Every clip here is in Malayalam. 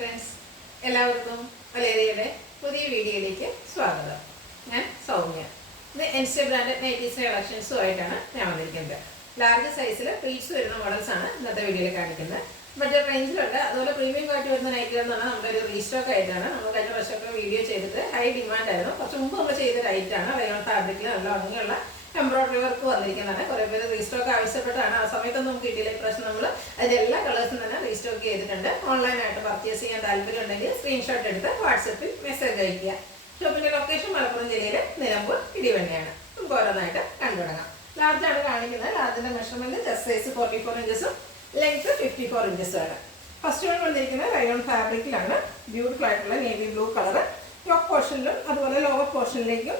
ഫ്രണ്ട്സ്, എല്ലാവർക്കും മലേറിയയുടെ പുതിയ വീഡിയോയിലേക്ക് സ്വാഗതം. ഞാൻ സൗമ്യ. ഇത് എൻസ്റ്റ ബ്രാൻഡഡ് നൈറ്റീസിൻ്റെ കളക്ഷൻസുമായിട്ടാണ് ഞാൻ വന്നിരിക്കുന്നത്. ലാർജ് സൈസിൽ പ്ലീറ്റ്സ് വരുന്ന മോഡൽസാണ് ഇന്നത്തെ വീഡിയോയിൽ കാണിക്കുന്നത്. ബഡ്ജറ്റ് റേഞ്ചിലുണ്ട്. അതുപോലെ പ്രീമിയം ക്വാളിറ്റി വരുന്ന നൈറ്റുകൾ എന്ന് പറഞ്ഞാൽ നമ്മുടെ ഒരു റീസ്റ്റോക്ക് ആയിട്ടാണ്. നമ്മൾ കഴിഞ്ഞ വർഷമൊക്കെ വീഡിയോ ചെയ്തിട്ട് ഹൈ ഡിമാൻഡ് ആയിരുന്നു. കുറച്ച് മുമ്പ് നമ്മൾ ചെയ്ത റൈറ്റാണ്. റയോൺ ഫാബ്രിക്കിൽ നല്ല ഭംഗിയുള്ള എംബ്രോയിഡറി വർക്ക് വന്നിരിക്കുന്നതാണ്. കുറേ പേര് റീസ്റ്റോക്ക് ആവശ്യപ്പെട്ടാണ്. ആ സമയത്തൊന്നും നമുക്ക് കിട്ടിയില്ല. ഇപ്രാവശ്യം നമ്മൾ അതിൻ്റെ എല്ലാ കളേഴ്സും തന്നെ റീസ്റ്റോക്ക് ചെയ്തിട്ടുണ്ട്. ഓൺലൈനായിട്ട് പർച്ചേസ് ചെയ്യാൻ താല്പര്യം ഉണ്ടെങ്കിൽ സ്ക്രീൻഷോട്ട് എടുത്ത് വാട്സപ്പിൽ മെസ്സേജ് അയയ്ക്കുക. ഷോപ്പിൻ്റെ ലൊക്കേഷൻ മലപ്പുറം ജില്ലയിൽ നിലമ്പൂർ ഇടിവണ്ണയാണ്. നമുക്ക് ഓരോന്നായിട്ട് കണ്ടു തുടങ്ങാം. ലാർജാണ് കാണിക്കുന്നത്. ലാർജിൻ്റെ മെഷർമെൻറ്റ് ചെസ്റ്റ് സൈസ് 44 ഇഞ്ചസും ലെങ്ത് 54 ഇഞ്ചസുമാണ്. ഫസ്റ്റ് വൺ വന്നിരിക്കുന്നത് റയോൺ ഫാബ്രിക്കിലാണ്. ബ്യൂട്ടിഫുൾ ആയിട്ടുള്ള നേവി ബ്ലൂ കളർ. ടോപ്പ് പോർഷനിലും അതുപോലെ ലോവർ പോർഷനിലേക്കും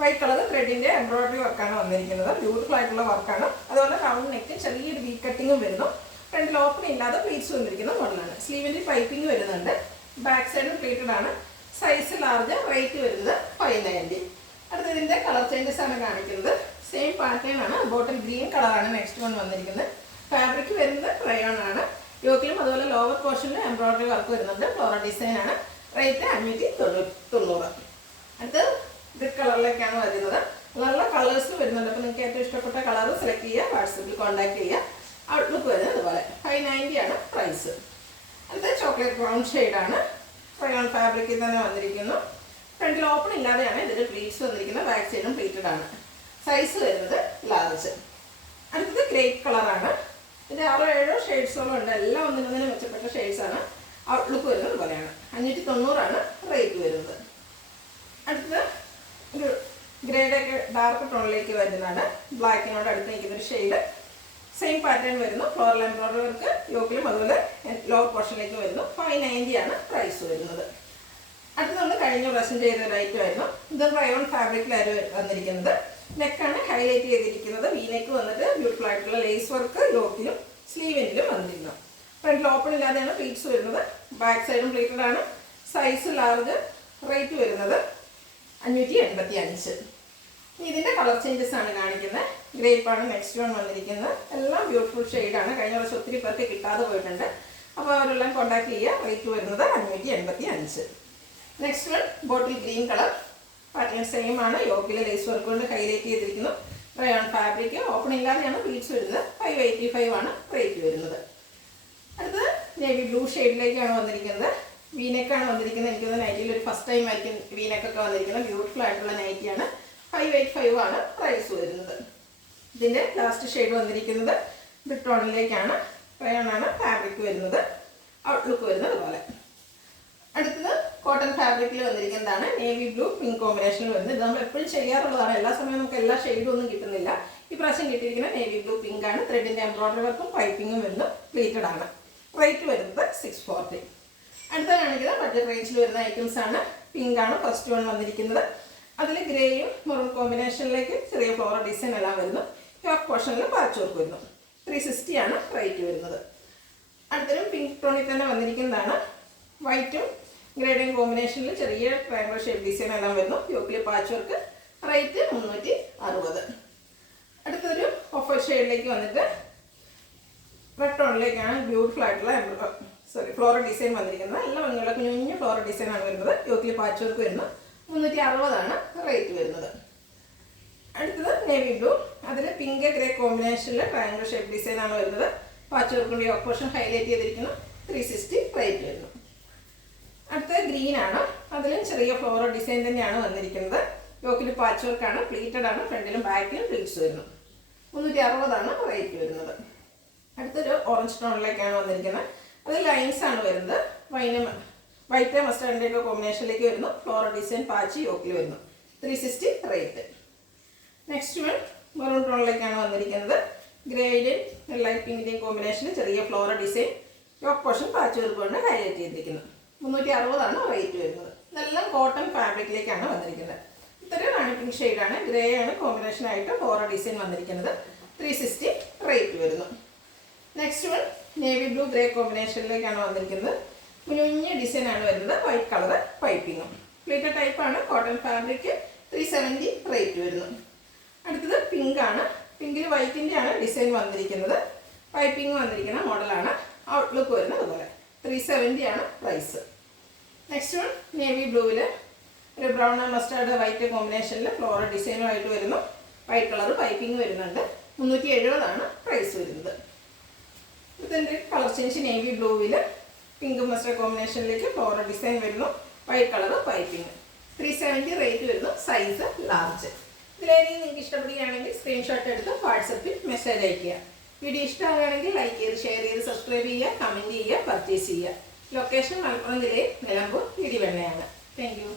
വൈറ്റ് കളർ ത്രെഡിൻ്റെ എംബ്രോയിഡറി വർക്കാണ് വന്നിരിക്കുന്നത്. ബ്യൂട്ടിഫുൾ ആയിട്ടുള്ള വർക്കാണ്. അതുപോലെ റൗണ്ട് നെക്ക് ചെറിയൊരു വി കട്ടിങ്ങും വരുന്നു. ഫ്രണ്ടിൽ ഓപ്പൺ ഇല്ലാതെ പ്ലീറ്റ്സ് വന്നിരിക്കുന്ന മോഡലാണ്. സ്ലീവിൻ്റെ പൈപ്പിംഗ് വരുന്നുണ്ട്. ബാക്ക് സൈഡ് പ്ലീറ്റഡ് ആണ്. Size large. റേറ്റ് വരുന്നത് 590. അടുത്തതിൻ്റെ കളർ ചേഞ്ചസ് ആണ് കാണിക്കുന്നത്. സെയിം പാറ്റേൺ ആണ്. ബോട്ടിൽ ഗ്രീൻ കളറാണ് നെക്സ്റ്റ് വൺ വന്നിരിക്കുന്നത്. ഫാബ്രിക് വരുന്നത് റയോൺ ആണ്. യോക്കിലും അതുപോലെ ലോവർ പോർഷനിൽ എംബ്രോയിഡറി വർക്ക് വരുന്നുണ്ട്. ഫ്ലോറൽ ഡിസൈൻ ആണ്. റേറ്റ് 590. അടുത്ത് ബ്രിക്ക് കളറിലേക്കാണ് വരുന്നത്. നല്ല കളേഴ്സ് വരുന്നുണ്ട്. അപ്പോൾ നിങ്ങൾക്ക് ഏറ്റവും ഇഷ്ടപ്പെട്ട കളർ സെലക്ട് ചെയ്യുക. വാട്സപ്പിൽ കോൺടാക്ട് ചെയ്യുക. ഔട്ട്ലുക്ക് വരുന്നത് അതുപോലെ 590 ആണ് പ്രൈസ്. അടുത്ത ചോക്ലേറ്റ് ബ്രൗൺ ഷെയ്ഡാണ്. റയോൺ ഫാബ്രിക്കിൽ തന്നെ വന്നിരിക്കുന്നു. ഫ്രണ്ടിൽ ഓപ്പൺ ഇല്ലാതെയാണ് ഇതിൻ്റെ പ്ലീറ്റ്സ് വന്നിരിക്കുന്നത്. ബാക്ക് സൈഡും പ്ലീറ്റഡ് ആണ്. സൈസ് വരുന്നത് ലാർജ്. അടുത്തത് ഗ്രേപ്പ് കളറാണ്. ഇതിൻ്റെ 6-7 ഷെയ്ഡ്സോളം ഉണ്ട്. എല്ലാം ഒന്നിനൊന്നിനും മെച്ചപ്പെട്ട ഷെയ്ഡ്സാണ്. ഔട്ട്ലുക്ക് വരുന്നത് ഇതുപോലെയാണ്. 590 ആണ് റേറ്റ് വരുന്നത്. അടുത്തത് ഒരു ഗ്രേഡ് ഒക്കെ ഡാർക്ക് ടോണിലേക്ക് വരുന്നതാണ്. ബ്ലാക്കിനോട് അടുത്ത് നിൽക്കുന്നൊരു ഷെയ്ഡ്. സെയിം പാറ്റേൺ വരുന്നു. ഫ്ലോറൽ എംബ്രോയിഡറി വർക്ക് യോക്കിലും അതുപോലെ ലോവർ പോർഷനിലേക്ക് വരുന്നു. 590 ആണ് പ്രൈസ് വരുന്നത്. അടുത്ത് നമ്മൾ കഴിഞ്ഞ പ്രാവശ്യം ചെയ്ത ഒരു ഐറ്റം ആയിരുന്നു. ഇത് റയോൺ ഫാബ്രിക്കിലായിരുന്നു വന്നിരിക്കുന്നത്. നെക്കാണ് ഹൈലൈറ്റ് ചെയ്തിരിക്കുന്നത്. വി നെക്ക് വന്നിട്ട് ബ്യൂട്ടിഫുൾ ആയിട്ടുള്ള ലേസ് വർക്ക് യോക്കിലും സ്ലീവിലും വന്നിരിക്കുന്നു. ഫ്രണ്ടിൽ ഓപ്പൺ ഇല്ലാതെയാണ് പ്ലീറ്റ്സ് വരുന്നത്. ബാക്ക് സൈഡും പ്ലീറ്റഡ് ആണ്. Size large. റേറ്റ് വരുന്നത് 585. ഇതിൻ്റെ കളർ ചേഞ്ചസ് ആണ് കാണിക്കുന്നത്. ഗ്രേപ്പാണ് നെക്സ്റ്റ് വൺ വന്നിരിക്കുന്നത്. എല്ലാം ബ്യൂട്ടിഫുൾ ഷെയ്ഡാണ്. കഴിഞ്ഞ പ്രാവശ്യം ഒത്തിരി പേർക്ക് കിട്ടാതെ പോയിട്ടുണ്ട്. അപ്പോൾ അവരെല്ലാം കോൺടാക്ട് ചെയ്യുക. റേറ്റ് വരുന്നത് 585. Next one bottle green colour. Pattern same ആണ്. യോക്കിലെ ലേസ് വർക്ക് കൊണ്ട് ഹൈലൈറ്റ് ചെയ്തിരിക്കുന്നു. Rayon fabric. ഓപ്പൺ ഇല്ലാതെയാണ് പ്ലീറ്റ്സ് വരുന്നത്. 585 ആണ് റേറ്റ് വരുന്നത്. അടുത്തത് നേവി ബ്ലൂ ഷെയ്ഡിലേക്കാണ് വന്നിരിക്കുന്നത്. വീനെക്കാണ് വന്നിരിക്കുന്നത്. എനിക്കൊന്ന് നൈറ്റിയിൽ ഒരു ഫസ്റ്റ് ടൈം ആയിരിക്കും വീനെക്കൊക്കെ വന്നിരിക്കുന്നത്. ബ്യൂട്ടിഫുൾ ആയിട്ടുള്ള നൈറ്റിയാണ്. 585 ആണ് പ്രൈസ് വരുന്നത്. ഇതിൻ്റെ ലാസ്റ്റ് ഷെയ്ഡ് വന്നിരിക്കുന്നത് ബ്രിട്ടോണിലേക്കാണ്. റയോൺ ആണ് ഫാബ്രിക് വരുന്നത്. ഔട്ട്ലുക്ക് വരുന്നത് അതുപോലെ. അടുത്തത് കോട്ടൺ ഫാബ്രിക്കിൽ വന്നിരിക്കുന്നതാണ്. നേവി ബ്ലൂ പിങ്ക് കോമ്പിനേഷനിൽ വരുന്നത്. ഇത് നമ്മൾ എപ്പോഴും ചെയ്യാറുള്ളതാണ്. എല്ലാ സമയവും നമുക്ക് എല്ലാ ഷെയ്ഡും ഒന്നും കിട്ടുന്നില്ല. ഈ പ്രാവശ്യം കിട്ടിയിരിക്കുന്ന നേവി ബ്ലൂ പിങ്ക് ആണ്. ത്രെഡിൻ്റെ എംബ്രോയിഡറി വർക്കും പൈപ്പിങ്ങും വരുന്നു. പ്ലീറ്റഡ് ആണ്. റേറ്റ് വരുന്നത് 640. അടുത്ത കാണിക്കുന്നത് ബഡ്ജറ്റ് റേഞ്ചിൽ വരുന്ന ഐറ്റംസ് ആണ്. പിങ്ക് ആണ് ഫസ്റ്റ് വൺ വന്നിരിക്കുന്നത്. അതിൽ ഗ്രേയും മെറൂൺ കോമ്പിനേഷനിലേക്ക് ചെറിയ ഫ്ലോറൽ ഡിസൈൻ എല്ലാം വരുന്നു. യോക്ക് പോർഷനിൽ പാച്ച് വർക്ക് വരുന്നു. 360 ആണ് റേറ്റ് വരുന്നത്. അടുത്തൊരു പിങ്ക് ടോണിൽ തന്നെ വന്നിരിക്കുന്നതാണ്. വൈറ്റും ഗ്രേഡും കോമ്പിനേഷനിൽ ചെറിയ ട്രയാങ്കിൾ ഷേപ്പ് ഡിസൈൻ എല്ലാം വരുന്നു. യോക്കിൽ പാച്ച് വർക്ക്. റേറ്റ് 360. അടുത്തൊരു ഓഫ് ഷെയ്ഡിലേക്ക് വന്നിട്ട് റെഡ് ടോണിലേക്കാണ് ബ്യൂട്ടിഫുൾ ആയിട്ടുള്ള ഫ്ലോറൽ ഡിസൈൻ വന്നിരിക്കുന്നത്. നല്ല ഭംഗിയുള്ള കുഞ്ഞു ഫ്ലോറൽ ഡിസൈൻ ആണ് വരുന്നത്. യോക്കിൽ പാച്ച് വർക്ക് വരുന്നു. 360 ആണ് റേറ്റ് വരുന്നത്. അടുത്തത് നേവി ബ്ലൂ. അതിൽ പിങ്ക് ഗ്രേ കോമ്പിനേഷനിൽ ട്രയാങ്കിൾ ഷേപ്പ് ഡിസൈൻ ആണ് വരുന്നത്. പാച്ച് വർക്ക് കൊണ്ട് യോക്ക് പോർഷൻ ഹൈലൈറ്റ് ചെയ്തിരിക്കുന്നു. 360 റേറ്റ് വരുന്നു. അടുത്തത് ഗ്രീൻ ആണ്. അതിലും ചെറിയ ഫ്ലോറൽ ഡിസൈൻ തന്നെയാണ് വന്നിരിക്കുന്നത്. യോക്കിൽ പാച്ച് വർക്കാണ്. പ്ലീറ്റഡ് ആണ്. ഫ്രണ്ടിലും ബാക്കിലും പ്ലീറ്റ്സ് വരുന്നു. 360 ആണ് റേറ്റ് വരുന്നത്. അടുത്തൊരു ഓറഞ്ച് ടോണിലേക്കാണ് വന്നിരിക്കുന്നത്. അത് ലൈൻസ് ആണ് വരുന്നത്. വൈറ്റ് മസ്റ്റാർഡിൻ്റെ ഒക്കെ കോമ്പിനേഷനിലേക്ക് വരുന്നു. ഫ്ലോറൽ ഡിസൈൻ പാച്ച് യോക്കിൽ വരുന്നു. 360 റേറ്റ്. നെക്സ്റ്റ് വൺ മെറൂൺ ടോണിലേക്കാണ് വന്നിരിക്കുന്നത്. ഗ്രേഡും ലൈറ്റ് പിങ്കിൻ്റെയും കോമ്പിനേഷനിൽ ചെറിയ floral design yoke portion patch work കൊണ്ട് ഹൈലൈറ്റ് ചെയ്തിരിക്കുന്നു. 360 ആണ് റേറ്റ് വരുന്നത്. ഇതെല്ലാം കോട്ടൺ ഫാബ്രിക്കിലേക്കാണ് വന്നിരിക്കുന്നത്. ഇതൊരു റാണി പിങ്ക് ഷെയ്ഡാണ്. ഗ്രേ ആണ് കോമ്പിനേഷനായിട്ട് ഫ്ലോറൽ ഡിസൈൻ വന്നിരിക്കുന്നത്. 360 റേറ്റ് വരുന്നു. Next one navy blue grey കോമ്പിനേഷനിലേക്കാണ് വന്നിരിക്കുന്നത്. കുഞ്ഞു ഡിസൈൻ ആണ് വരുന്നത്. വൈറ്റ് കളർ പൈപ്പിങ്ങും. പ്ലീറ്റഡ് ടൈപ്പാണ്. Cotton fabric. 370 റേറ്റ് വരുന്നു. അടുത്തത് പിങ്ക് ആണ്. പിങ്കിൽ വൈറ്റിൻ്റെ ആണ് ഡിസൈൻ വന്നിരിക്കുന്നത്. പൈപ്പിംഗ് വന്നിരിക്കുന്ന മോഡലാണ്. ഔട്ട്ലുക്ക് വരുന്നത് അതുപോലെ 370 ആണ് പ്രൈസ്. നെക്സ്റ്റ് വൺ നേവി ബ്ലൂവിൽ ഒരു ബ്രൗൺ ആൻഡ് മസ്റ്റാർഡ് വൈറ്റ് കോമ്പിനേഷനിൽ ഫ്ലോറൽ ഡിസൈനുമായിട്ട് വരുന്നു. വൈറ്റ് കളർ പൈപ്പിംഗ് വരുന്നുണ്ട്. 370 ആണ് പ്രൈസ് വരുന്നത്. ഇതിൻ്റെ കളർ ചേഞ്ച് നേവി ബ്ലൂവിൽ പിങ്ക് മസ്റ്റർഡ് കോമ്പിനേഷനിലേക്ക് ഫ്ലോറൽ ഡിസൈൻ വരുന്നു. White colour piping. 370 റേറ്റ് വരുന്നു. Size large. ഇതിലേതെങ്കിലും നിങ്ങൾക്ക് ഇഷ്ടപ്പെടുകയാണെങ്കിൽ സ്ക്രീൻഷോട്ട് എടുത്ത് വാട്സപ്പിൽ മെസ്സേജ് അയയ്ക്കുക. വീഡിയോ ഇഷ്ടമാവുകയാണെങ്കിൽ ലൈക്ക് ചെയ്ത് ഷെയർ ചെയ്ത് സബ്സ്ക്രൈബ് ചെയ്യുക, കമൻറ്റ് ചെയ്യുക, പർച്ചേസ് ചെയ്യുക. ലൊക്കേഷൻ മലപ്പുറം ജില്ലയിൽ നിലമ്പൂർ ഇടിവെണ്ണയാണ്. Thank you.